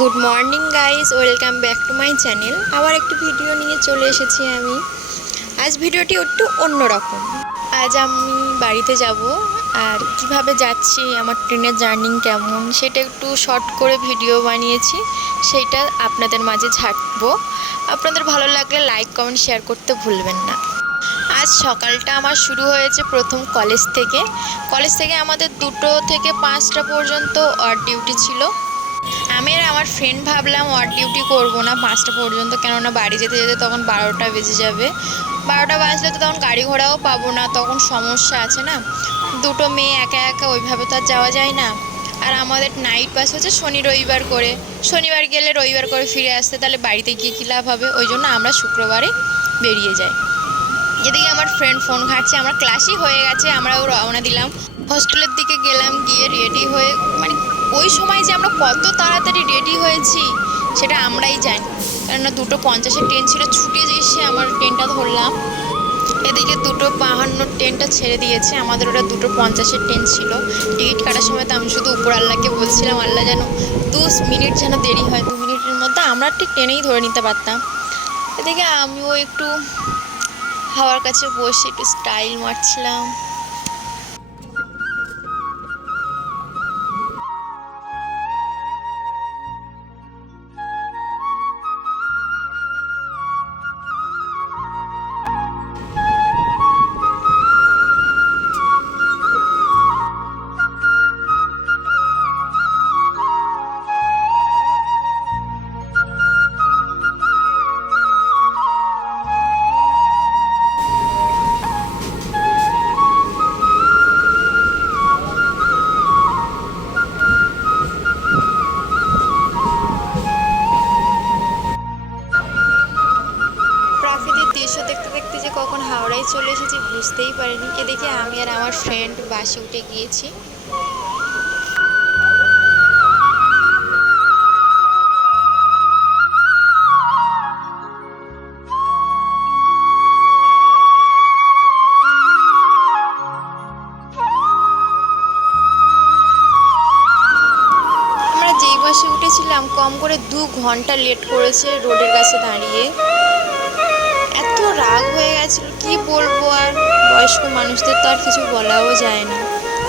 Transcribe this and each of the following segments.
Good morning guys welcome back to my channel আবার একটি video নিয়ে চলে এসেছি আমি। আজ ভিডিওটি একটু অন্যরকম। আজ আমি বাড়িতে যাব আর কীভাবে যাচ্ছি, আমার ট্রেনের জার্নি কেমন, সেটা একটু শর্ট করে ভিডিও বানিয়েছি। সেইটা আপনাদের মাঝে ঝাঁটবো আপনাদের ভালো লাগলে লাইক কমেন্ট শেয়ার করতে ভুলবেন না। আজ সকালটা আমার শুরু হয়েছে প্রথম কলেজ থেকে। কলেজ থেকে আমাদের দুটো থেকে পাঁচটা পর্যন্ত ডিউটি ছিল। আমি আমার ফ্রেন্ড ভাবলাম ওয়ার ডিউটি করব না, পাঁচটা পর্যন্ত, কেননা বাড়ি যেতে যেতে তখন বারোটা বেজে যাবে। বারোটা বাজলে তো তখন গাড়ি ঘোড়াও পাবো না, তখন সমস্যা আছে না? দুটো মেয়ে একা একা ওইভাবে তো আর যাওয়া যায় না। আর আমাদের নাইট বাস হচ্ছে শনি রবিবার করে। শনিবার গেলে রবিবার করে ফিরে আসতে, তাহলে বাড়িতে গিয়ে কী লাভ হবে? ওই জন্য আমরা শুক্রবারে বেরিয়ে যাই। এদিকে আমার ফ্রেন্ড ফোন ঘাটছে, আমার ক্লাসই হয়ে গেছে আমরাও রওনা দিলাম। হস্টেলের দিকে গেলাম, গিয়ে রেডি হয়ে মানে ওই সময় যে আমরা কত তাড়াতাড়ি রেডি হয়েছি, সেটা আমরাই জানি। কেননা দুটো পঞ্চাশের ট্রেন ছিল, ছুটে এসে আমার ট্রেনটা ধরলাম। এদিকে দুটো বাহান্ন ট্রেনটা ছেড়ে দিয়েছে, আমাদের ওটা দুটো পঞ্চাশের ট্রেন ছিল। টিকিট কাটার সময় তো আমি শুধু উপর আল্লাহকে বলছিলাম, আল্লাহ যেন দু মিনিট যেন দেরি হয়, দু মিনিটের মধ্যে আমরা ঠিক ট্রেনেই ধরে নিতে পারতাম। এদিকে আমিও একটু হাওয়ার কাছে বসে একটু স্টাইল মারছিলাম। বুঝতেই পারিনি। এদিকে আমি আর আমার ফ্রেন্ড বাসে উঠে গিয়েছি। বাসে উঠেছিলাম, কম করে দু ঘণ্টা লেট করেছে রোডের কাছে দাঁড়িয়ে। এত রাগ হয়ে গেছিল, কি বলব? বয়স্ক মানুষদের তো আর কিছু বলাও যায় না।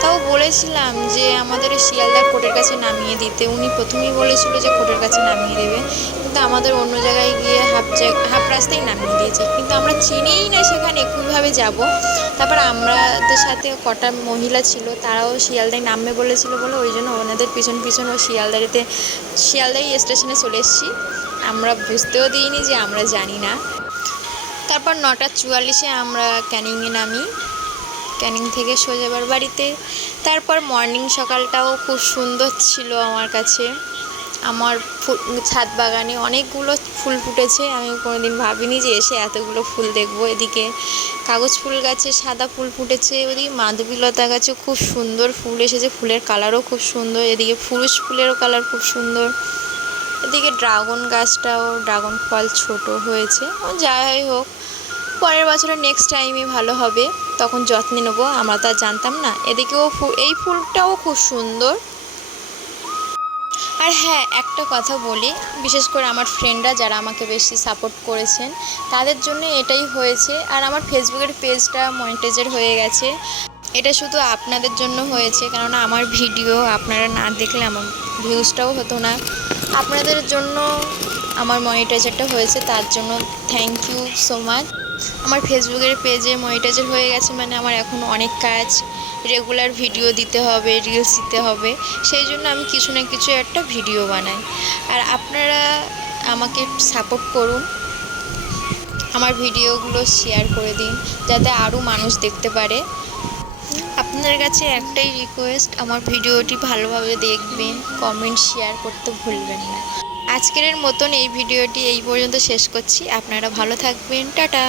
তাও বলেছিলাম যে আমাদের শিয়ালদার কোর্টের কাছে নামিয়ে দিতে। উনি প্রথমেই বলেছিল যে কোর্টের কাছে নামিয়ে দেবে। কিন্তু আমাদের অন্য জায়গায় গিয়ে হাফ হাফ রাস্তায় নামিয়ে দিয়েছে। কিন্তু আমরা চিনিই না সেখানে একইভাবে যাব। তারপর আমাদের সাথে কটা মহিলা ছিল, তারাও শিয়ালদায় নামবে বলেছিল বলে ওই জন্য ওনাদের পিছন পিছন ও শিয়ালদারিতে, শিয়ালদাই স্টেশনে চলে এসেছি। আমরা বুঝতেও দিইনি যে আমরা জানি না। তারপর নটা চুয়াল্লিশে আমরা ক্যানিংয়ে নামি। ক্যানিং থেকে সোজাবার বাড়িতে। তারপর মর্নিং সকালটাও খুব সুন্দর ছিল আমার কাছে। আমার ছাদ বাগানে অনেকগুলো ফুল ফুটেছে। আমি কোনোদিন ভাবিনি যে এসে এতগুলো ফুল দেখব এদিকে। কাগজ ফুল গাছে সাদা ফুল ফুটেছে, ওদিকে মাধবীলতা গাছে খুব সুন্দর ফুল এসেছে। ফুলের কালারও খুব সুন্দর, এদিকে ফুরুষ ফুলেরও কালার খুব সুন্দর। এদিকে ড্রাগন গাছটাও, ড্রাগন ফল ছোট হয়েছে। ও যাই হোক পরের বছরে নেক্সট টাইমে ভালো হবে, তখন যত্নে নেব, আমরা তো আর জানতাম না। এদিকেও এই ফুলটাও খুব সুন্দর। আর হ্যাঁ একটা কথা বলি, বিশেষ করে আমার ফ্রেন্ডরা যারা আমাকে বেশি সাপোর্ট করেছেন, তাদের জন্য এটাই হয়েছে। আর আমার ফেসবুকের পেজটা মনিটাইজার হয়ে গেছে। এটা শুধু আপনাদের জন্য হয়েছে, কেননা আমার ভিডিও আপনারা না দেখলে আমার ভিউজটাও হতো না। আপনাদের জন্য আমার মনিটাইজারটা হয়েছে, তার জন্য থ্যাংক ইউ সো মাচ আমার ফেসবুকের পেজে মনিটাইজার হয়ে গেছে মানে আমার এখন অনেক কাজ। রেগুলার ভিডিও দিতে হবে রিলস দিতে হবে। সেই জন্য আমি কিছু না কিছু একটা ভিডিও বানাই। আর আপনারা আমাকে সাপোর্ট করুন। আমার ভিডিওগুলো শেয়ার করে দিন, যাতে আরও মানুষ দেখতে পারে। আপনার কাছে একটাই রিকোয়েস্ট আমার ভিডিওটি ভালোভাবে দেখবেন কমেন্ট শেয়ার করতে ভুলবেন না। আজকের মতন এই ভিডিওটি এই পর্যন্ত শেষ করছি। আপনারা ভালো থাকবেন। টাটা।